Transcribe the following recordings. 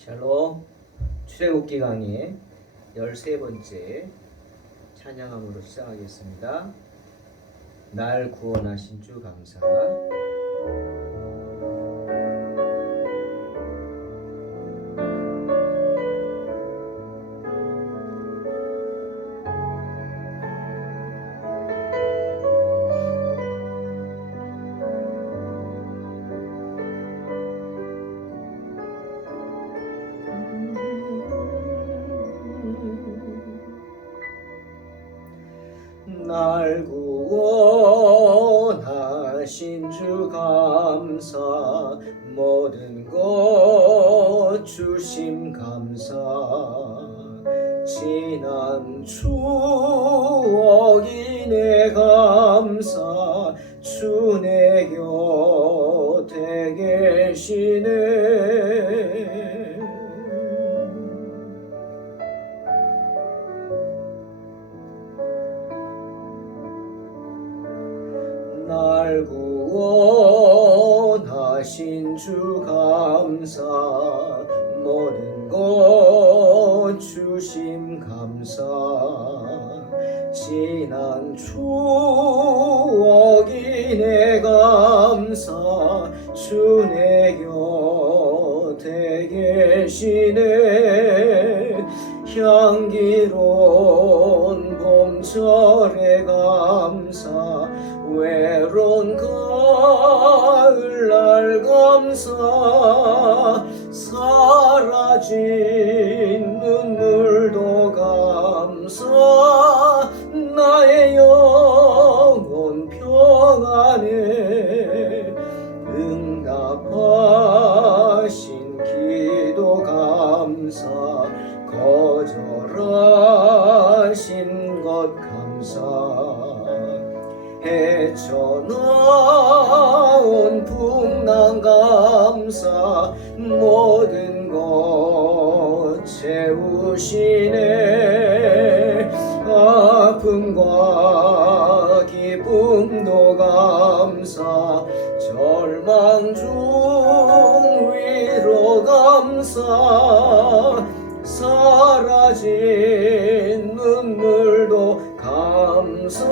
샬롬. 출애굽기 강의 13번째 찬양함으로 시작하겠습니다. 날 구원하신 주 감사. 날 구원하신 주 감사, 모든 것 주심 감사. 지난 추억이 내 감사, 주 내 곁에 계시네. 날 구원하신 주 감사, 모든 것 주심 감사. 지난 추억이 내 감사, 주 내 곁에 계시네. 향기로운 봄철의 감사, 외로운 가을날 감사. 사라진 눈물도 감사, 나의 영혼 평안해. 응답하신 기도 감사, 거절하신 것 감사. 헤쳐나온 풍랑 감사, 모든 것 채우시네. 아픔과 기쁨도 감사, 절망 중 위로 감사. 사라진 눈물도 감사,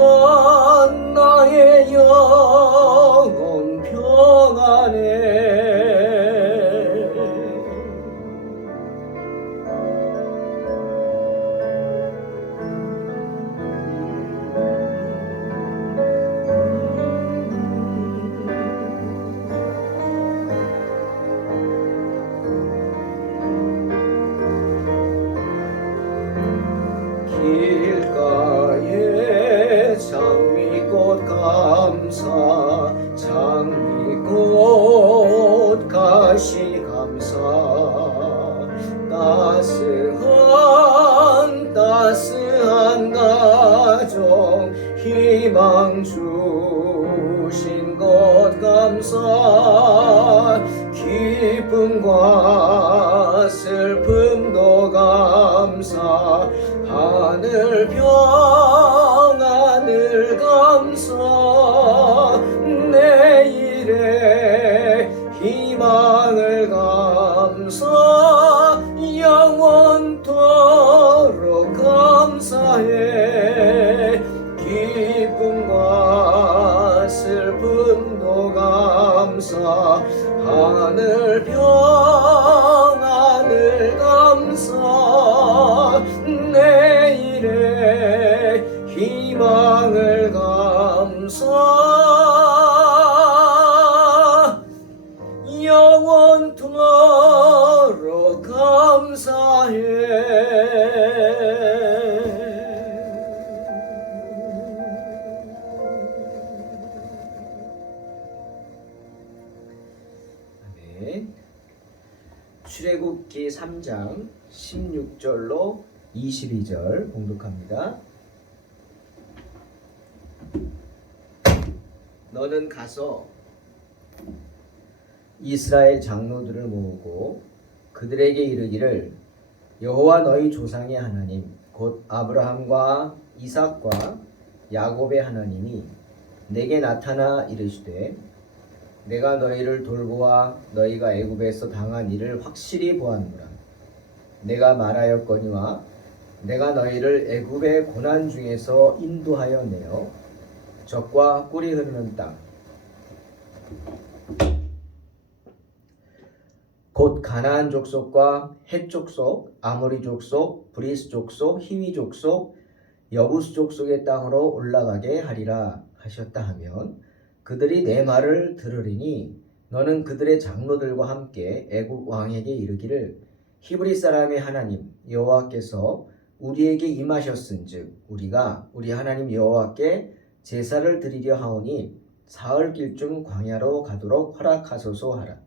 나의 영혼 평안해. 길가에 장미꽃 감사, 장미꽃 가시 감사. 따스한 가정, 희망 주신 것 감사. 기쁨과 슬픔도 감사, 하늘 평안을 감사. 내일의 희망을 감사, 영원토록 감사해. 기쁨과 슬픔도 감사, 하늘 평안을 감사. 내일의 희망을 감사, 영원토록 감사해. 아멘. 출애굽기 3장 16절로 22절 봉독합니다. 너는 가서 이스라엘 장로들을 모으고 그들에게 이르기를, 여호와 너희 조상의 하나님 곧 아브라함과 이삭과 야곱의 하나님이 내게 나타나 이르시되, 내가 너희를 돌보아 너희가 애굽에서 당한 일을 확실히 보았노라. 내가 말하였거니와 내가 너희를 애굽의 고난 중에서 인도하여 내어 적과 꿀이 흐르는 땅 곧 가나안 족속과 헷 족속, 아모리 족속, 브리스 족속, 히위 족속, 여부스 족속의 땅으로 올라가게 하리라 하셨다 하면 그들이 내 말을 들으리니 너는 그들의 장로들과 함께 애굽 왕에게 이르기를 히브리 사람의 하나님 여호와께서 우리에게 임하셨은즉 우리가 우리 하나님 여호와께 제사를 드리려 하오니 사흘길쯤 광야로 가도록 허락하소서 하라.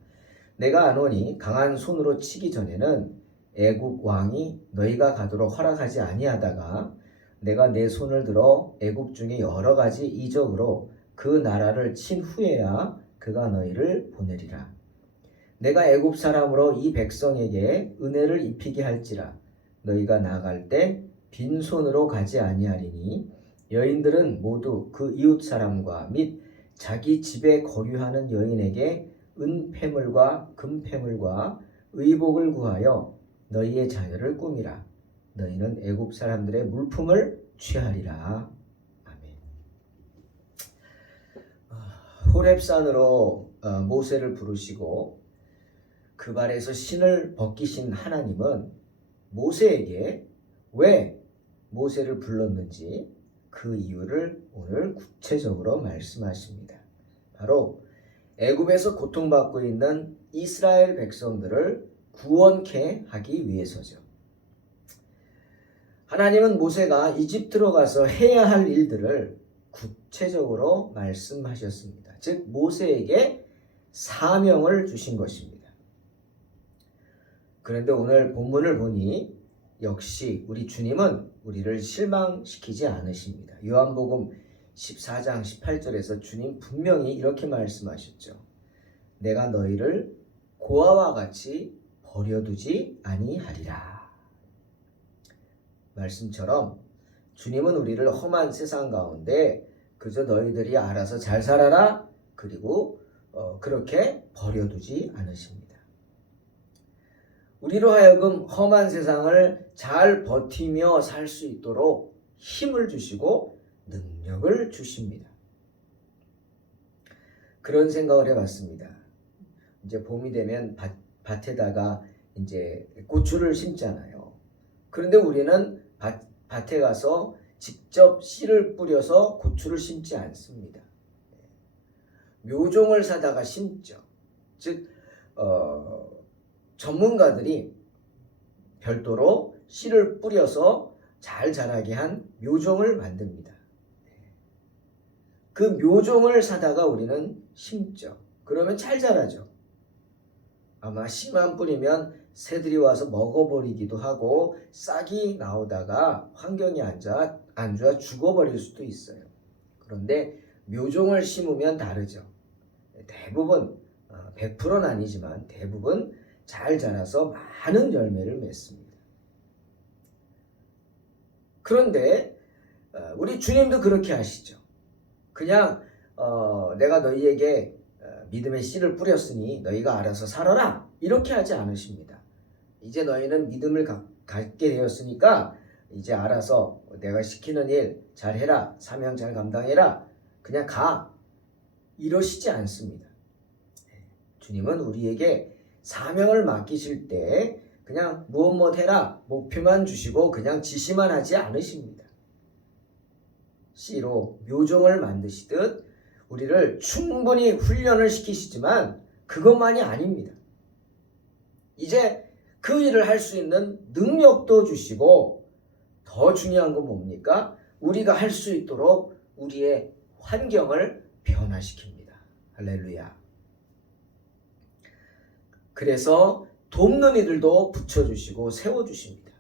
내가 아노니 강한 손으로 치기 전에는 애굽 왕이 너희가 가도록 허락하지 아니하다가 내가 내 손을 들어 애굽 중에 여러 가지 이적으로 그 나라를 친 후에야 그가 너희를 보내리라. 내가 애굽 사람으로 이 백성에게 은혜를 입히게 할지라 너희가 나아갈 때 빈손으로 가지 아니하리니 여인들은 모두 그 이웃 사람과 및 자기 집에 거류하는 여인에게 은폐물과 금폐물과 의복을 구하여 너희의 자녀를 꾸미라. 너희는 애굽 사람들의 물품을 취하리라. 아멘. 호렙산으로 모세를 부르시고 그 발에서 신을 벗기신 하나님은 모세에게 왜 모세를 불렀는지 그 이유를 오늘 구체적으로 말씀하십니다. 바로 애굽에서 고통받고 있는 이스라엘 백성들을 구원케 하기 위해서죠. 하나님은 모세가 이집트로 가서 해야 할 일들을 구체적으로 말씀하셨습니다. 즉 모세에게 사명을 주신 것입니다. 그런데 오늘 본문을 보니 역시 우리 주님은 우리를 실망시키지 않으십니다. 요한복음 14장 18절에서 주님 분명히 이렇게 말씀하셨죠. 내가 너희를 고아와 같이 버려두지 아니하리라. 말씀처럼 주님은 우리를 험한 세상 가운데 그저 너희들이 알아서 잘 살아라 그리고 그렇게 버려두지 않으십니다. 우리로 하여금 험한 세상을 잘 버티며 살 수 있도록 힘을 주시고 능력을 주십니다. 그런 생각을 해봤습니다. 이제 봄이 되면 밭에다가 이제 고추를 심잖아요. 그런데 우리는 밭에 가서 직접 씨를 뿌려서 고추를 심지 않습니다. 묘종을 사다가 심죠. 즉 전문가들이 별도로 씨를 뿌려서 잘 자라게 한 묘종을 만듭니다. 그 묘종을 사다가 우리는 심죠. 그러면 잘 자라죠. 아마 씨만 뿌리면 새들이 와서 먹어버리기도 하고 싹이 나오다가 환경이 안 좋아 죽어버릴 수도 있어요. 그런데 묘종을 심으면 다르죠. 대부분 100%는 아니지만 대부분 잘 자라서 많은 열매를 맺습니다. 그런데 우리 주님도 그렇게 하시죠. 그냥 내가 너희에게 믿음의 씨를 뿌렸으니 너희가 알아서 살아라 이렇게 하지 않으십니다. 이제 너희는 믿음을 갖게 되었으니까 이제 알아서 내가 시키는 일 잘해라, 사명 잘 감당해라, 그냥 가 이러시지 않습니다. 주님은 우리에게 사명을 맡기실 때 그냥 무엇 해라 목표만 주시고 그냥 지시만 하지 않으십니다. 씨로 묘종을 만드시듯 우리를 충분히 훈련을 시키시지만 그것만이 아닙니다. 이제 그 일을 할 수 있는 능력도 주시고 더 중요한 건 뭡니까? 우리가 할 수 있도록 우리의 환경을 변화시킵니다. 할렐루야. 그래서 돕는 이들도 붙여주시고 세워주십니다.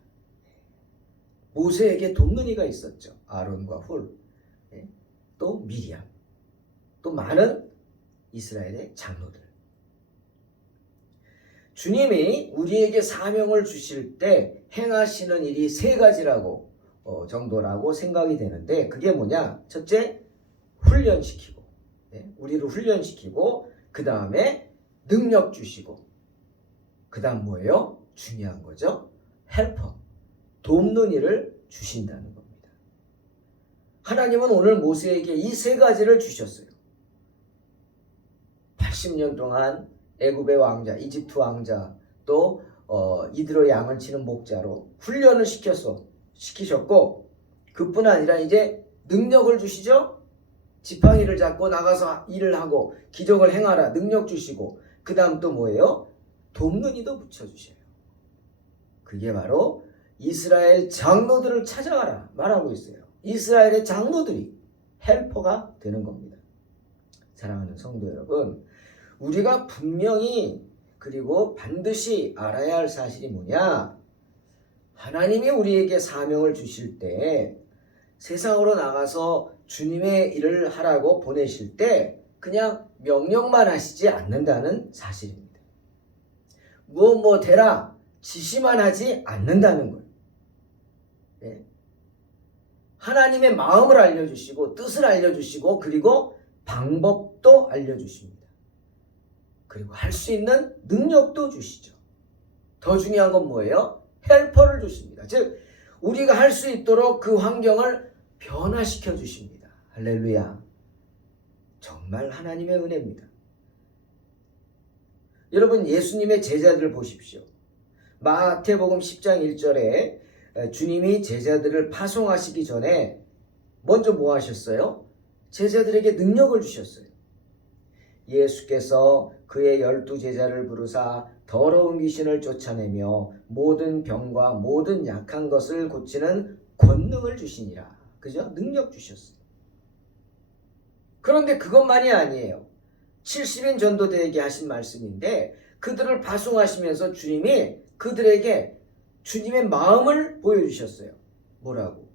모세에게 돕는 이가 있었죠. 아론과 훌, 또 미리암, 또 많은 이스라엘의 장로들. 주님이 우리에게 사명을 주실 때 행하시는 일이 세 가지라고 정도라고 생각이 되는데 그게 뭐냐? 첫째, 훈련시키고, 우리를 훈련시키고 그 다음에 능력 주시고 그 다음 뭐예요? 중요한 거죠. 헬퍼, 돕는 이를 주신다는 겁니다. 하나님은 오늘 모세에게 이 세 가지를 주셨어요. 80년 동안 애굽의 왕자, 이집트 왕자, 또 이드로 양을 치는 목자로 훈련을 시키셨고, 그뿐 아니라 이제 능력을 주시죠. 지팡이를 잡고 나가서 일을 하고 기적을 행하라 능력 주시고, 그 다음 또 뭐예요? 돕는 이도 붙여주셔요. 그게 바로 이스라엘 장로들을 찾아가라 말하고 있어요. 이스라엘의 장로들이 헬퍼가 되는 겁니다. 사랑하는 성도 여러분, 우리가 분명히 그리고 반드시 알아야 할 사실이 뭐냐? 하나님이 우리에게 사명을 주실 때, 세상으로 나가서 주님의 일을 하라고 보내실 때 그냥 명령만 하시지 않는다는 사실입니다. 뭐 되라 지시만 하지 않는다는 거예요. 네. 하나님의 마음을 알려주시고 뜻을 알려주시고 그리고 방법도 알려주십니다. 그리고 할 수 있는 능력도 주시죠. 더 중요한 건 뭐예요? 헬퍼를 주십니다. 즉 우리가 할 수 있도록 그 환경을 변화시켜 주십니다. 할렐루야. 정말 하나님의 은혜입니다. 여러분, 예수님의 제자들을 보십시오. 마태복음 10장 1절에 주님이 제자들을 파송하시기 전에 먼저 뭐 하셨어요? 제자들에게 능력을 주셨어요. 예수께서 그의 12제자를 부르사 더러운 귀신을 쫓아내며 모든 병과 모든 약한 것을 고치는 권능을 주시니라. 그죠? 능력 주셨어요. 그런데 그것만이 아니에요. 70인 전도대에게 하신 말씀인데, 그들을 파송하시면서 주님이 그들에게 주님의 마음을 보여주셨어요. 뭐라고?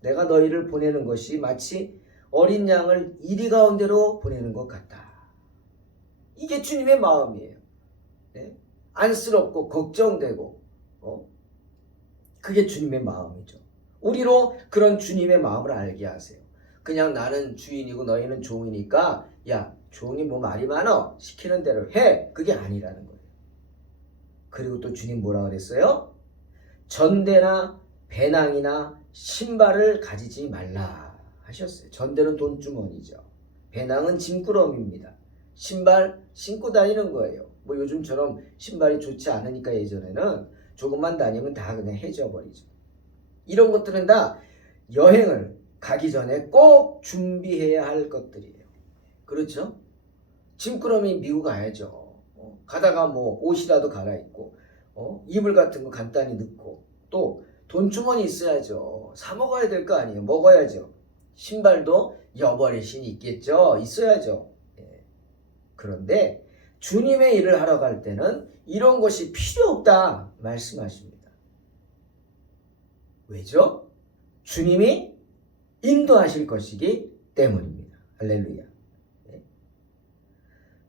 내가 너희를 보내는 것이 마치 어린 양을 이리 가운데로 보내는 것 같다. 이게 주님의 마음이에요. 네? 안쓰럽고 걱정되고 그게 주님의 마음이죠. 우리로 그런 주님의 마음을 알게 하세요. 그냥 나는 주인이고 너희는 종이니까 야 종이 뭐 말이 많어 시키는 대로 해, 그게 아니라는 거예요. 그리고 또 주님 뭐라 그랬어요? 전대나 배낭이나 신발을 가지지 말라 하셨어요. 전대는 돈주머니죠. 배낭은 짐꾸러미입니다. 신발 신고 다니는 거예요. 뭐 요즘처럼 신발이 좋지 않으니까 예전에는 조금만 다니면 다 그냥 해져버리죠. 이런 것들은 다 여행을 가기 전에 꼭 준비해야 할 것들이에요. 그렇죠? 짐꾸러미 미국 가야죠. 가다가 뭐 옷이라도 갈아입고 이불 같은 거 간단히 넣고 또 돈주머니 있어야죠. 사 먹어야 될 거 아니에요. 먹어야죠. 신발도 여벌의 신이 있겠죠. 있어야죠. 그런데 주님의 일을 하러 갈 때는 이런 것이 필요 없다 말씀하십니다. 왜죠? 주님이 인도하실 것이기 때문입니다. 할렐루야.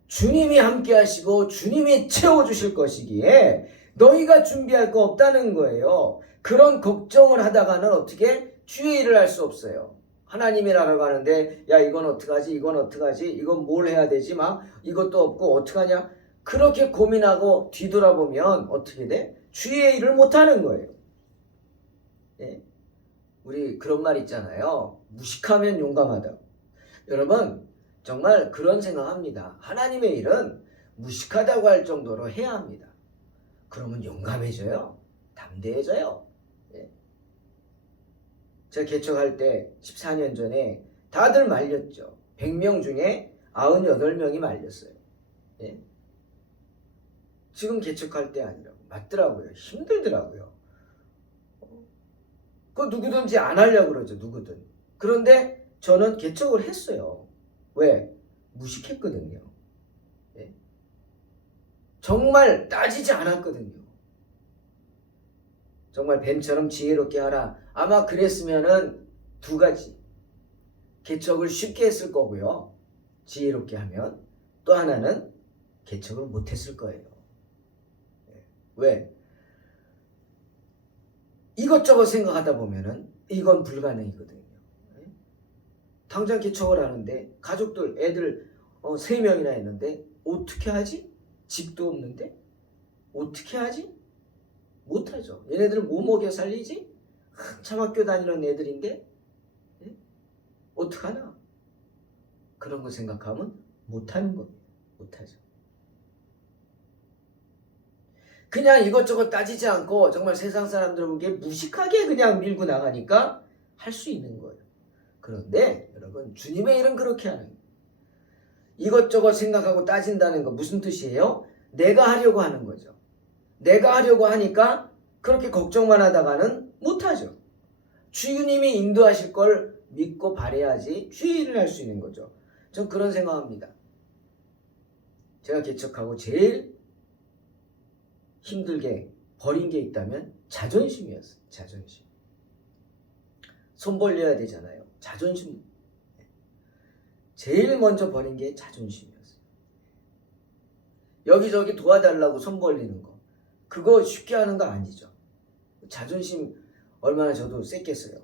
주님이 함께 하시고 주님이 채워주실 것이기에 너희가 준비할 거 없다는 거예요. 그런 걱정을 하다가는 어떻게 주의 일을 할 수 없어요. 하나님이 나라로 가는데 야 이건 어떡하지 이건 어떡하지 이건 뭘 해야 되지 막 이것도 없고 어떡하냐 그렇게 고민하고 뒤돌아보면 어떻게 돼? 주의 일을 못하는 거예요. 예? 우리 그런 말 있잖아요. 무식하면 용감하다. 여러분 정말 그런 생각합니다. 하나님의 일은 무식하다고 할 정도로 해야 합니다. 그러면 용감해져요. 담대해져요. 예. 제가 개척할 때 14년 전에 다들 말렸죠. 100명 중에 98명이 말렸어요. 예. 지금 개척할 때 아니라고. 맞더라고요. 힘들더라고요. 그거 누구든지 안 하려고 그러죠. 누구든. 그런데 저는 개척을 했어요. 왜? 무식했거든요. 예. 정말 따지지 않았거든요. 정말 뱀처럼 지혜롭게 하라. 아마 그랬으면은 두 가지. 개척을 쉽게 했을 거고요. 지혜롭게 하면. 또 하나는 개척을 못했을 거예요. 왜? 이것저것 생각하다 보면은 이건 불가능이거든요. 당장 개척을 하는데 가족들 애들 3명이나 있는데 어떻게 하지? 집도 없는데 어떻게 하지? 못하죠. 얘네들은 뭐 먹여 살리지? 한참 학교 다니는 애들인데 어떡하나? 그런 거 생각하면 못하는 겁니다. 못하죠. 그냥 이것저것 따지지 않고 정말 세상 사람들 보기에 무식하게 그냥 밀고 나가니까 할 수 있는 거예요. 그런데 여러분, 주님의 일은 그렇게 하는 거예요. 이것저것 생각하고 따진다는 거 무슨 뜻이에요? 내가 하려고 하는 거죠. 내가 하려고 하니까 그렇게 걱정만 하다가는 못하죠. 주님이 인도하실 걸 믿고 바라야지 주의 일을 할 수 있는 거죠. 전 그런 생각합니다. 제가 개척하고 제일 힘들게 버린 게 있다면 자존심이었어요. 자존심. 손 벌려야 되잖아요. 자존심. 제일 먼저 버린 게 자존심이었어요. 여기저기 도와달라고 손 벌리는 거. 그거 쉽게 하는 거 아니죠. 자존심 얼마나 저도 셌겠어요.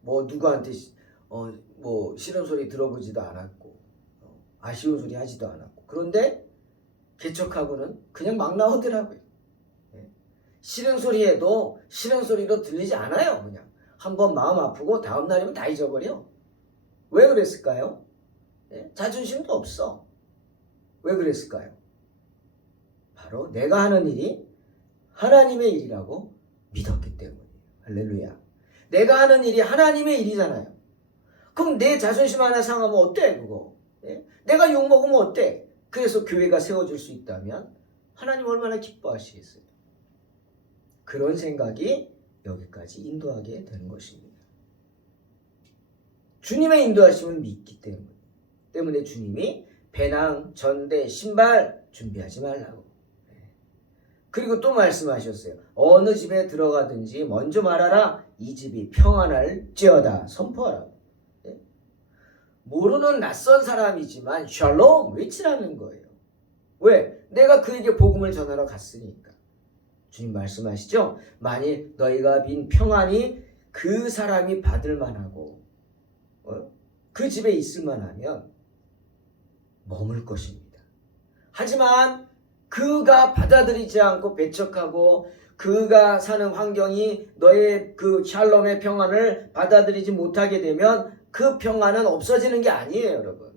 뭐 누구한테 뭐 싫은 소리 들어보지도 않았고 아쉬운 소리 하지도 않았고. 그런데 개척하고는 그냥 막 나오더라고요. 싫은 소리 해도 싫은 소리로 들리지 않아요. 그냥 한번 마음 아프고 다음 날이면 다 잊어버려. 왜 그랬을까요? 자존심도 없어. 왜 그랬을까요? 바로 내가 하는 일이 하나님의 일이라고 믿었기 때문이에요. 할렐루야. 내가 하는 일이 하나님의 일이잖아요. 그럼 내 자존심 하나 상하면 어때 그거? 내가 욕먹으면 어때? 그래서 교회가 세워질 수 있다면 하나님 얼마나 기뻐하시겠어요? 그런 생각이 여기까지 인도하게 되는 것입니다. 주님의 인도하심을 믿기 때문에 주님이 배낭, 전대, 신발 준비하지 말라고. 그리고 또 말씀하셨어요. 어느 집에 들어가든지 먼저 말하라. 이 집이 평안할지어다. 선포하라고. 모르는 낯선 사람이지만 샬롬 외치라는 거예요. 왜? 내가 그에게 복음을 전하러 갔으니까. 주님 말씀하시죠. 만일 너희가 빈 평안이 그 사람이 받을 만하고 그 집에 있을 만하면 머물 것입니다. 하지만 그가 받아들이지 않고 배척하고 그가 사는 환경이 너의 그 샬롬의 평안을 받아들이지 못하게 되면 그 평안은 없어지는 게 아니에요, 여러분.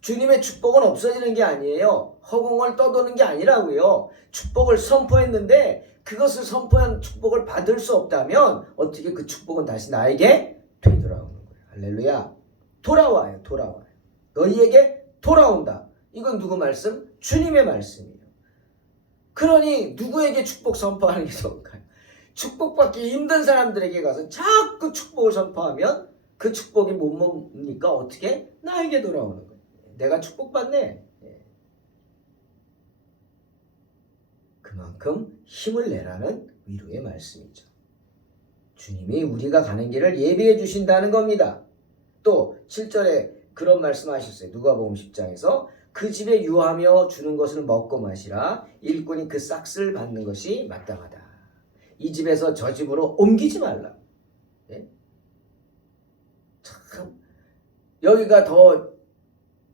주님의 축복은 없어지는 게 아니에요. 허공을 떠도는 게 아니라고요. 축복을 선포했는데 그것을 선포한 축복을 받을 수 없다면 어떻게 그 축복은 다시 나에게 되돌아오는 거예요. 할렐루야. 돌아와요. 너희에게 돌아온다. 이건 누구 말씀? 주님의 말씀이에요. 그러니 누구에게 축복 선포하는 게 좋을까요? 축복받기 힘든 사람들에게 가서 자꾸 축복을 선포하면 그 축복이 못 뭡니까? 어떻게? 나에게 돌아오는 거예요. 내가 축복받네. 그만큼 힘을 내라는 위로의 말씀이죠. 주님이 우리가 가는 길을 예비해 주신다는 겁니다. 또 7절에 그런 말씀하셨어요. 누가복음 10장에서 그 집에 유하며 주는 것을 먹고 마시라. 일꾼이 그 싹을 받는 것이 마땅하다. 이 집에서 저 집으로 옮기지 말라. 참 여기가 더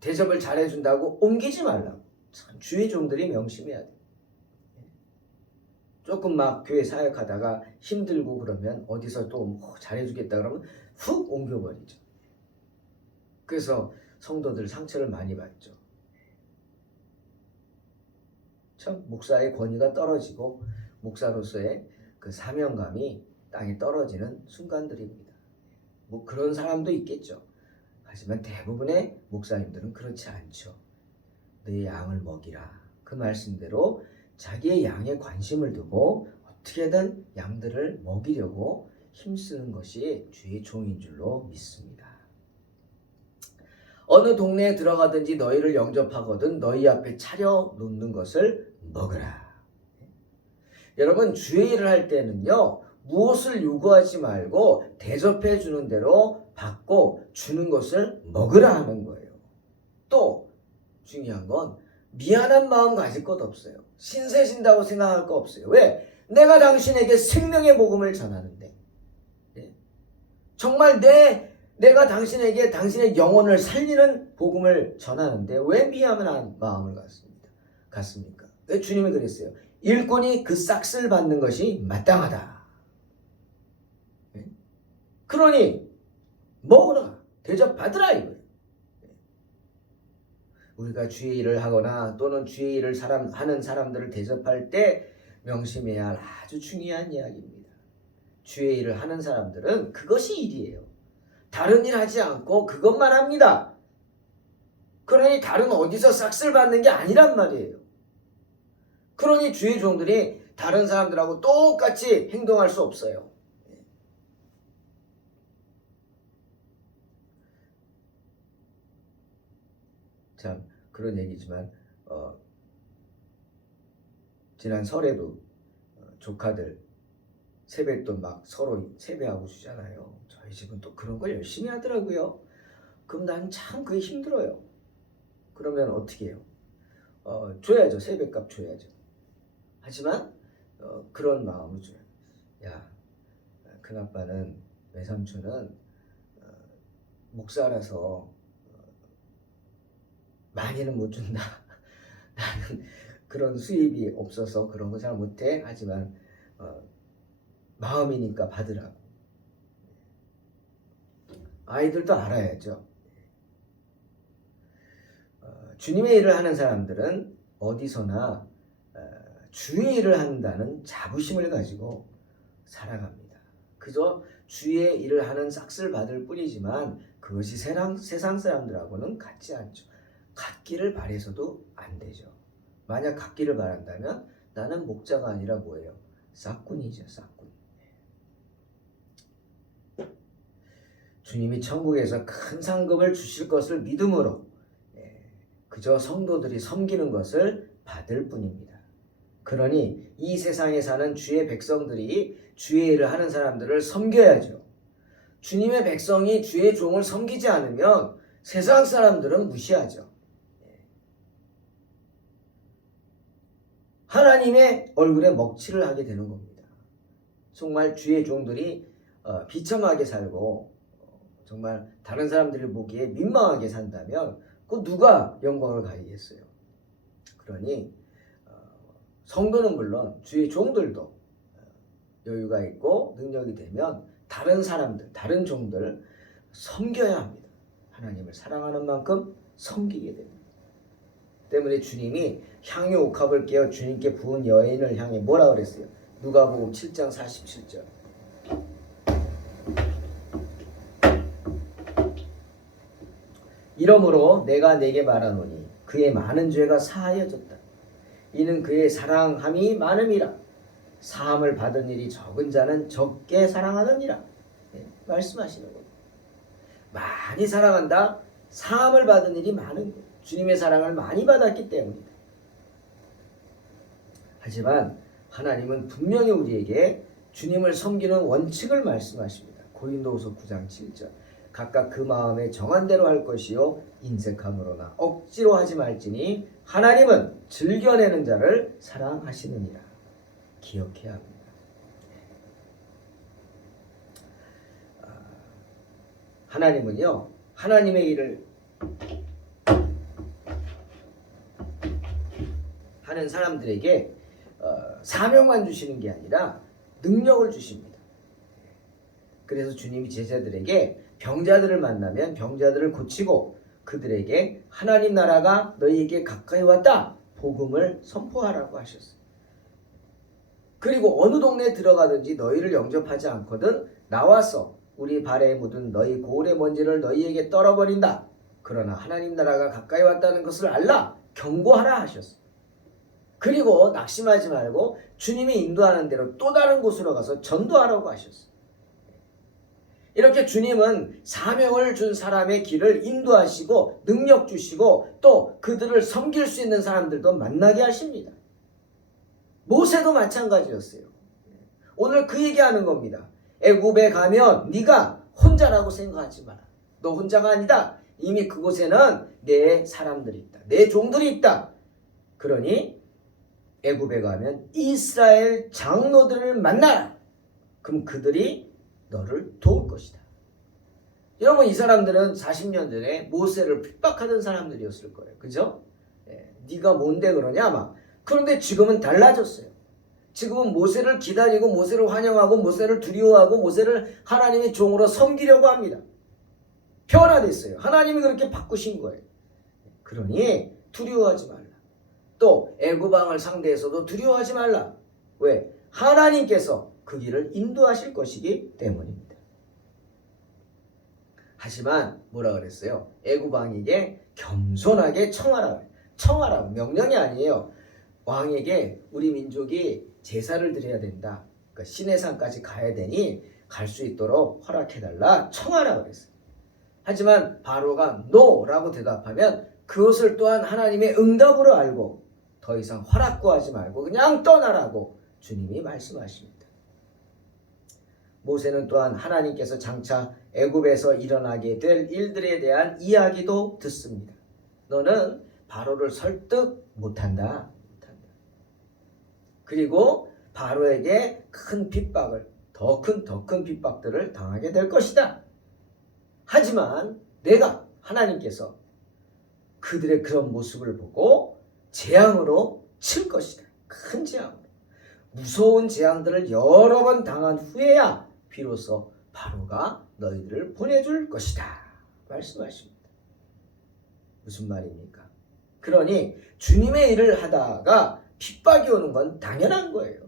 대접을 잘해준다고 옮기지 말라고. 참 주의 종들이 명심해야 돼. 조금 막 교회 사역하다가 힘들고 그러면 어디서 또 잘해주겠다 그러면 훅 옮겨버리죠. 그래서 성도들 상처를 많이 받죠. 참 목사의 권위가 떨어지고 목사로서의 그 사명감이 땅에 떨어지는 순간들입니다. 뭐 그런 사람도 있겠죠. 하지만 대부분의 목사님들은 그렇지 않죠. 내 양을 먹이라. 그 말씀대로 자기의 양에 관심을 두고 어떻게든 양들을 먹이려고 힘쓰는 것이 주의 종인 줄로 믿습니다. 어느 동네에 들어가든지 너희를 영접하거든 너희 앞에 차려 놓는 것을 먹으라. 여러분 주의 일을 할 때는요. 무엇을 요구하지 말고 대접해 주는 대로 받고 주는 것을 먹으라 하는 거예요. 또 중요한 건 미안한 마음 가질 것 없어요. 신세진다고 생각할 거 없어요. 왜? 내가 당신에게 생명의 복음을 전하는데 정말 내가 당신에게 당신의 영혼을 살리는 복음을 전하는데 왜 미안한 마음을 갖습니까? 왜 주님이 그랬어요? 일꾼이 그 싹을 받는 것이 마땅하다. 그러니 먹으라, 대접받으라 이거예요. 우리가 주의 일을 하거나 또는 주의 일을 하는 사람들을 대접할 때 명심해야 할 아주 중요한 이야기입니다. 주의 일을 하는 사람들은 그것이 일이에요. 다른 일 하지 않고 그것만 합니다. 그러니 다른 어디서 싹을 받는 게 아니란 말이에요. 그러니 주의 종들이 다른 사람들하고 똑같이 행동할 수 없어요. 참 그런 얘기지만 지난 설에도 조카들 세뱃돈 막 서로 세배하고 주잖아요. 저희 집은 또 그런 걸 열심히 하더라고요. 그럼 난 참 그게 힘들어요. 그러면 어떻게 해요? 줘야죠. 세뱃값 줘야죠. 하지만 그런 마음을 줘요. 야, 큰아빠는 외삼촌은 목사라서 많이는 못 준다. 나는 그런 수입이 없어서 그런 거 잘 못해. 하지만 마음이니까 받으라고. 아이들도 알아야죠. 주님의 일을 하는 사람들은 어디서나 주의 일을 한다는 자부심을 가지고 살아갑니다. 그저 주의 일을 하는 싹을 받을 뿐이지만 그것이 세상 사람들하고는 같지 않죠. 같기를 바라서도 안 되죠. 만약 같기를 바란다면 나는 목자가 아니라 뭐예요? 싹꾼이죠. 싹꾼. 주님이 천국에서 큰 상급을 주실 것을 믿음으로 그저 성도들이 섬기는 것을 받을 뿐입니다. 그러니 이 세상에 사는 주의 백성들이 주의 일을 하는 사람들을 섬겨야죠. 주님의 백성이 주의 종을 섬기지 않으면 세상 사람들은 무시하죠. 하나님의 얼굴에 먹칠을 하게 되는 겁니다. 정말 주의 종들이 비참하게 살고 정말 다른 사람들이 보기에 민망하게 산다면 그 누가 영광을 가지겠어요. 그러니 성도는 물론 주의 종들도 여유가 있고 능력이 되면 다른 사람들, 다른 종들 섬겨야 합니다. 하나님을 사랑하는 만큼 섬기게 됩니다. 때문에 주님이 향유 옥합을 깨어 주님께 부은 여인을 향해 뭐라 그랬어요? 누가복음 7장 47절. 이러므로 내가 네게 말하노니 그의 많은 죄가 사하여졌다. 이는 그의 사랑함이 많음이라. 사함을 받은 일이 적은 자는 적게 사랑하느니라. 말씀하시는 겁니다. 많이 사랑한다. 사함을 받은 일이 많은 거예요. 주님의 사랑을 많이 받았기 때문이다. 하지만 하나님은 분명히 우리에게 주님을 섬기는 원칙을 말씀하십니다. 고린도후서 9장 7절. 각각 그 마음에 정한 대로 할 것이요 인색함으로나 억지로 하지 말지니 하나님은 즐겨내는 자를 사랑하시느니라. 기억해야 합니다. 하나님은요, 하나님의 일을 하는 사람들에게 사명만 주시는 게 아니라 능력을 주십니다. 그래서 주님이 제자들에게 병자들을 만나면 병자들을 고치고 그들에게 하나님 나라가 너희에게 가까이 왔다 복음을 선포하라고 하셨어요. 그리고 어느 동네에 들어가든지 너희를 영접하지 않거든 나와서 우리 발에 묻은 너희 고울의 먼지를 너희에게 떨어버린다. 그러나 하나님 나라가 가까이 왔다는 것을 알라 경고하라 하셨어요. 그리고 낙심하지 말고 주님이 인도하는 대로 또 다른 곳으로 가서 전도하라고 하셨어요. 이렇게 주님은 사명을 준 사람의 길을 인도하시고 능력 주시고 또 그들을 섬길 수 있는 사람들도 만나게 하십니다. 모세도 마찬가지였어요. 오늘 그 얘기하는 겁니다. 애굽에 가면 네가 혼자라고 생각하지 마라. 너 혼자가 아니다. 이미 그곳에는 내 사람들이 있다. 내 종들이 있다. 그러니 애굽에 가면 이스라엘 장로들을 만나라. 그럼 그들이 너를 도울 것이다. 여러분 이 사람들은 40년 전에 모세를 핍박하던 사람들이었을 거예요. 그죠? 네가 뭔데 그러냐? 막 그런데 지금은 달라졌어요. 지금은 모세를 기다리고 모세를 환영하고 모세를 두려워하고 모세를 하나님의 종으로 섬기려고 합니다. 변화됐어요. 하나님이 그렇게 바꾸신 거예요. 그러니 두려워하지 말라. 또 애굽 왕을 상대해서도 두려워하지 말라. 왜? 하나님께서 그 길을 인도하실 것이기 때문입니다. 하지만 뭐라 그랬어요? 애굽 왕에게 겸손하게 청하라. 청하라고 명령이 아니에요. 왕에게 우리 민족이 제사를 드려야 된다. 그러니까 시내산까지 가야 되니 갈 수 있도록 허락해달라. 청하라 그랬어요. 하지만 바로가 노라고 대답하면 그것을 또한 하나님의 응답으로 알고 더 이상 허락 구하지 말고 그냥 떠나라고 주님이 말씀하십니다. 모세는 또한 하나님께서 장차 애굽에서 일어나게 될 일들에 대한 이야기도 듣습니다. 너는 바로를 설득 못한다. 그리고 바로에게 큰 핍박을 더 큰 핍박들을 당하게 될 것이다. 하지만 내가 하나님께서 그들의 그런 모습을 보고 재앙으로 칠 것이다. 큰 재앙으로. 무서운 재앙들을 여러 번 당한 후에야 비로소 바로가 너희들을 보내줄 것이다. 말씀하십니다. 무슨 말입니까? 그러니 주님의 일을 하다가 핍박이 오는 건 당연한 거예요.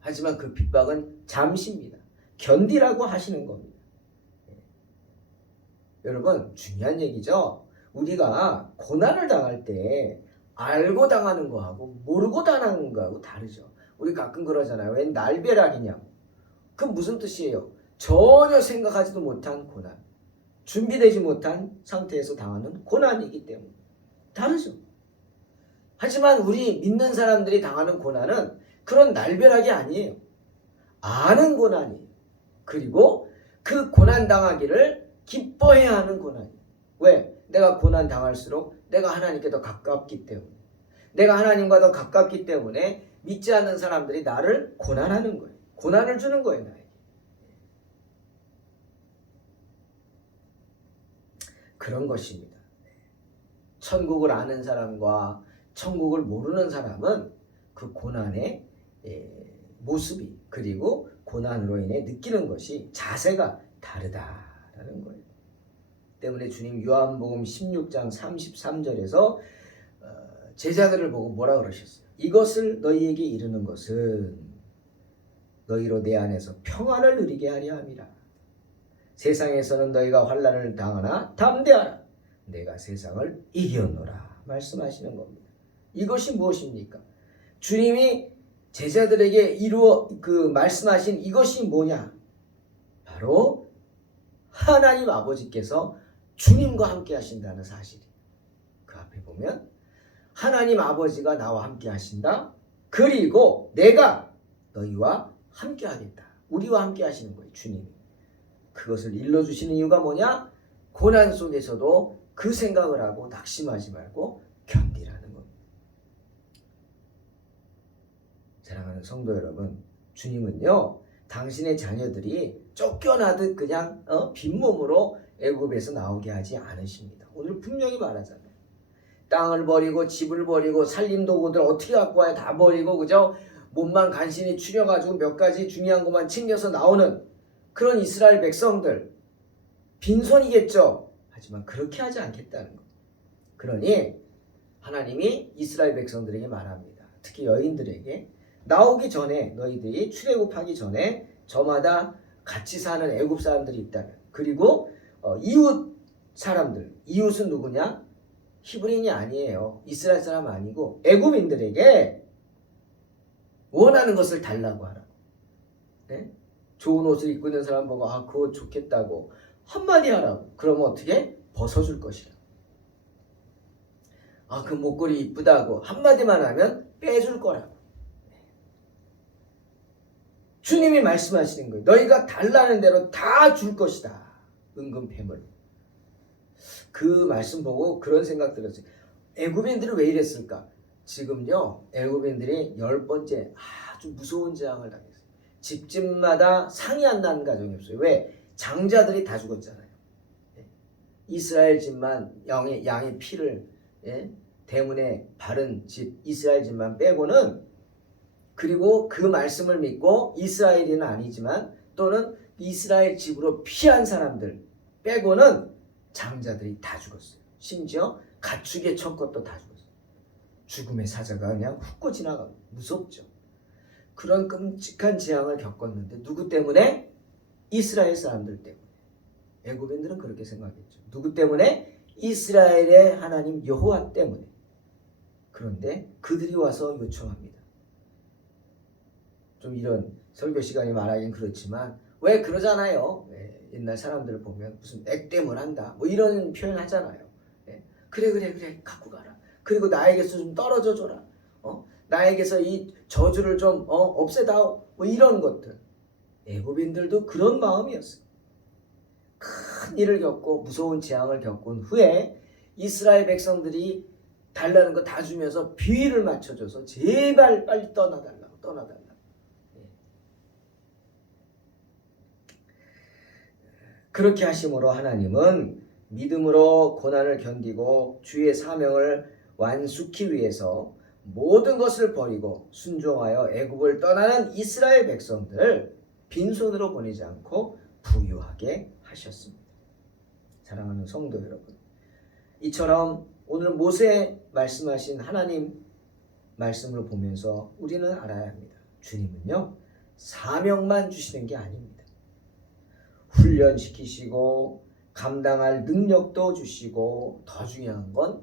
하지만 그 핍박은 잠시입니다. 견디라고 하시는 겁니다. 여러분 중요한 얘기죠. 우리가 고난을 당할 때 알고 당하는 거하고 모르고 당하는 거하고 다르죠. 우리 가끔 그러잖아요. 웬 날벼락이냐고. 그 무슨 뜻이에요? 전혀 생각하지도 못한 고난. 준비되지 못한 상태에서 당하는 고난이기 때문에 다르죠. 하지만 우리 믿는 사람들이 당하는 고난은 그런 날벼락이 아니에요. 아는 고난이에요. 그리고 그 고난 당하기를 기뻐해야 하는 고난이에요. 왜? 내가 고난 당할수록 내가 하나님께 더 가깝기 때문에, 내가 하나님과 더 가깝기 때문에 믿지 않는 사람들이 나를 고난하는 거예요. 고난을 주는 거예요. 나에게. 그런 것입니다. 천국을 아는 사람과 천국을 모르는 사람은 그 고난의 모습이 그리고 고난으로 인해 느끼는 것이 자세가 다르다라는 거예요. 때문에 주님 요한복음 16장 33절에서 제자들을 보고 뭐라 그러셨어요? 이것을 너희에게 이르는 것은 너희로 내 안에서 평안을 누리게 하려 함이라. 세상에서는 너희가 환난을 당하나 담대하라. 내가 세상을 이겼노라. 말씀하시는 겁니다. 이것이 무엇입니까? 주님이 제자들에게 말씀하신 이것이 뭐냐? 바로 하나님 아버지께서 주님과 함께 하신다는 사실이에요. 그 앞에 보면 하나님 아버지가 나와 함께 하신다. 그리고 내가 너희와 함께 하겠다. 우리와 함께 하시는 거예요. 주님이. 그것을 일러주시는 이유가 뭐냐? 고난 속에서도 그 생각을 하고 낙심하지 말고 견디라는 겁니다. 사랑하는 성도 여러분, 주님은요 당신의 자녀들이 쫓겨나듯 그냥 빈몸으로 애굽에서 나오게 하지 않으십니다. 오늘 분명히 말하잖아요. 땅을 버리고 집을 버리고 살림도구들 어떻게 갖고 와야 다 버리고 그죠? 몸만 간신히 추려가지고 몇 가지 중요한 것만 챙겨서 나오는 그런 이스라엘 백성들 빈손이겠죠. 하지만 그렇게 하지 않겠다는 것. 그러니 하나님이 이스라엘 백성들에게 말합니다. 특히 여인들에게 나오기 전에 너희들이 출애굽하기 전에 저마다 같이 사는 애굽 사람들이 있다면 그리고 이웃 사람들 이웃은 누구냐? 히브리인이 아니에요. 이스라엘 사람 아니고 애굽인들에게 원하는 것을 달라고 하라고. 네? 좋은 옷을 입고 있는 사람 보고 그 옷 좋겠다고 한마디 하라고. 그러면 어떻게? 벗어줄 것이라. 그 목걸이 이쁘다고 한마디만 하면 빼줄 거라고. 주님이 말씀하시는 거예요. 너희가 달라는 대로 다 줄 것이다. 은금패물. 그 말씀 보고 그런 생각 들었어요. 애굽인들은 왜 이랬을까? 지금요 애굽인들이 10번째 아주 무서운 재앙을 당했어요. 집집마다 상이 안 나는 가정이 없어요. 왜? 장자들이 다 죽었잖아요. 이스라엘 집만 양의 피를 대문에 바른 집 이스라엘 집만 빼고는, 그리고 그 말씀을 믿고 이스라엘인은 아니지만 또는 이스라엘 집으로 피한 사람들 빼고는 장자들이 다 죽었어요. 심지어 가축의 첫 것도 다 죽었어요. 죽음의 사자가 그냥 훅고 지나가고 무섭죠. 그런 끔찍한 재앙을 겪었는데 누구 때문에? 이스라엘 사람들 때문에. 애굽인들은 그렇게 생각했죠. 누구 때문에? 이스라엘의 하나님 여호와 때문에. 그런데 그들이 와서 요청합니다. 좀 이런 설교 시간이 말하긴 그렇지만 왜 그러잖아요. 옛날 사람들을 보면 무슨 액땜을 한다 뭐 이런 표현 하잖아요. 그래 갖고 가라. 그리고 나에게서 좀 떨어져 줘라. 나에게서 이 저주를 좀 없애다오. 뭐 이런 것들. 애굽인들도 그런 마음이었어요. 큰 일을 겪고 무서운 재앙을 겪은 후에 이스라엘 백성들이 달라는 거 다 주면서 비위를 맞춰줘서 제발 빨리 떠나달라고. 그렇게 하심으로 하나님은 믿음으로 고난을 견디고 주의 사명을 완수히 위해서 모든 것을 버리고 순종하여 애굽을 떠나는 이스라엘 백성들을 빈손으로 보내지 않고 부유하게 하셨습니다. 사랑하는 성도 여러분, 이처럼 오늘 모세 말씀하신 하나님 말씀을 보면서 우리는 알아야 합니다. 주님은요, 사명만 주시는 게 아닙니다. 훈련시키시고 감당할 능력도 주시고, 더 중요한 건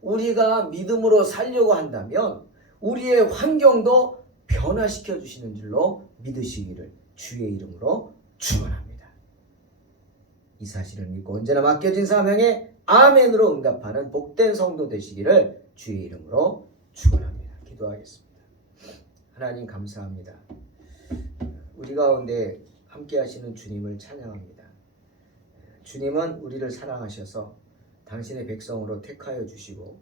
우리가 믿음으로 살려고 한다면 우리의 환경도 변화시켜 주시는 줄로 믿으시기를 주의 이름으로 축원합니다. 이 사실을 믿고 언제나 맡겨진 사명에 아멘으로 응답하는 복된 성도 되시기를 주의 이름으로 축원합니다. 기도하겠습니다. 하나님 감사합니다. 우리 가운데 함께 하시는 주님을 찬양합니다. 주님은 우리를 사랑하셔서 당신의 백성으로 택하여 주시고,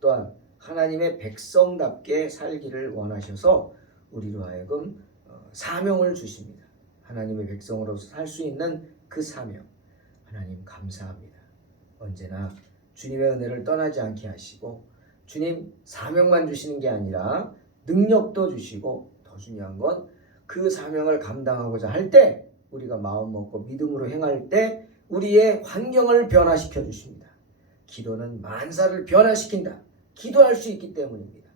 또한 하나님의 백성답게 살기를 원하셔서 우리로 하여금 사명을 주십니다. 하나님의 백성으로 살 수 있는 그 사명, 하나님 감사합니다. 언제나 주님의 은혜를 떠나지 않게 하시고, 주님 사명만 주시는 게 아니라 능력도 주시고, 더 중요한 건 그 사명을 감당하고자 할 때, 우리가 마음 먹고 믿음으로 행할 때 우리의 환경을 변화시켜 주십니다. 기도는 만사를 변화시킨다. 기도할 수 있기 때문입니다.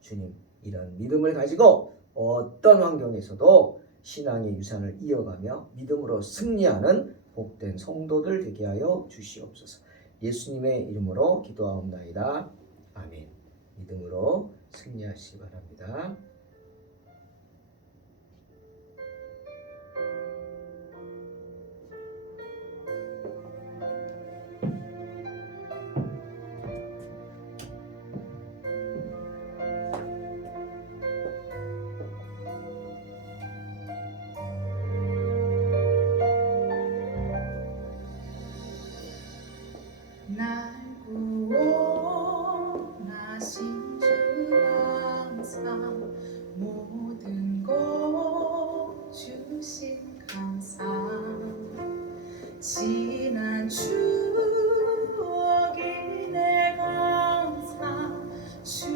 주님, 이런 믿음을 가지고 어떤 환경에서도 신앙의 유산을 이어가며 믿음으로 승리하는 복된 성도들 되게 하여 주시옵소서. 예수님의 이름으로 기도하옵나이다. 아멘. 믿음으로 승리하시기 바랍니다. 날 구원하신 주 감사, 모든 것 주신 감사, 지난 추억이 내 감사, 주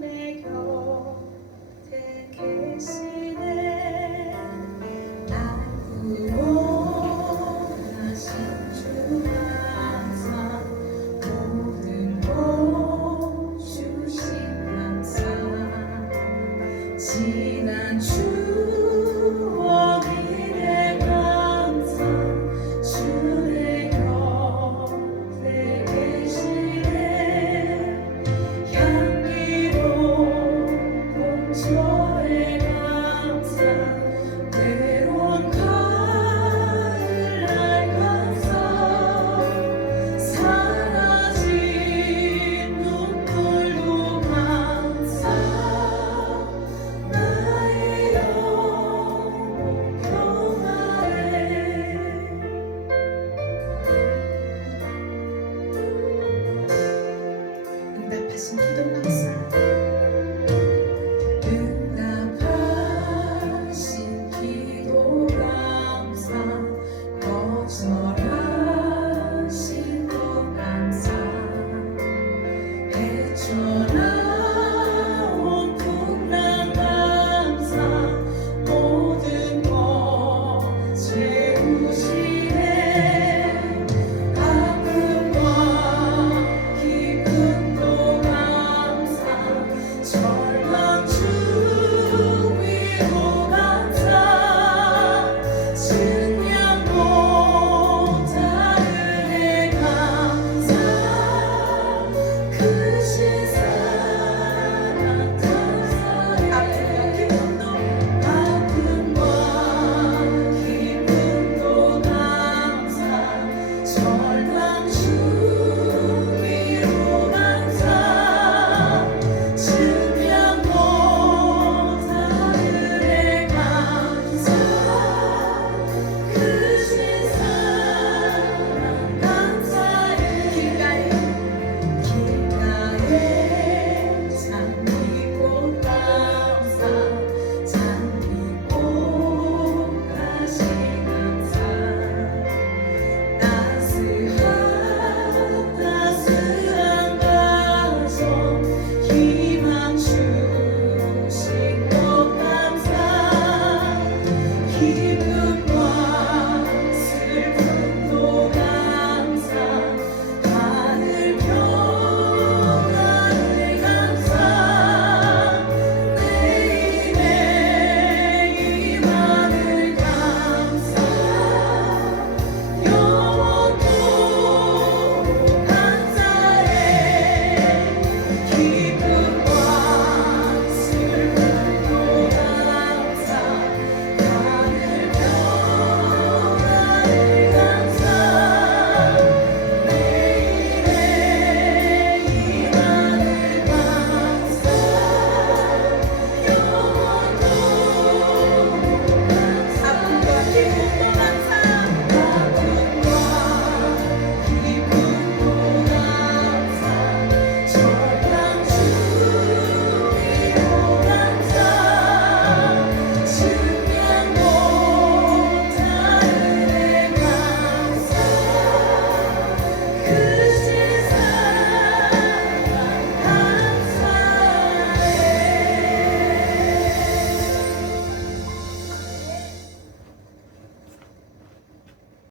내 곁에 계시네. 날 구원하신 주 감사, 모든 것 주신 감사,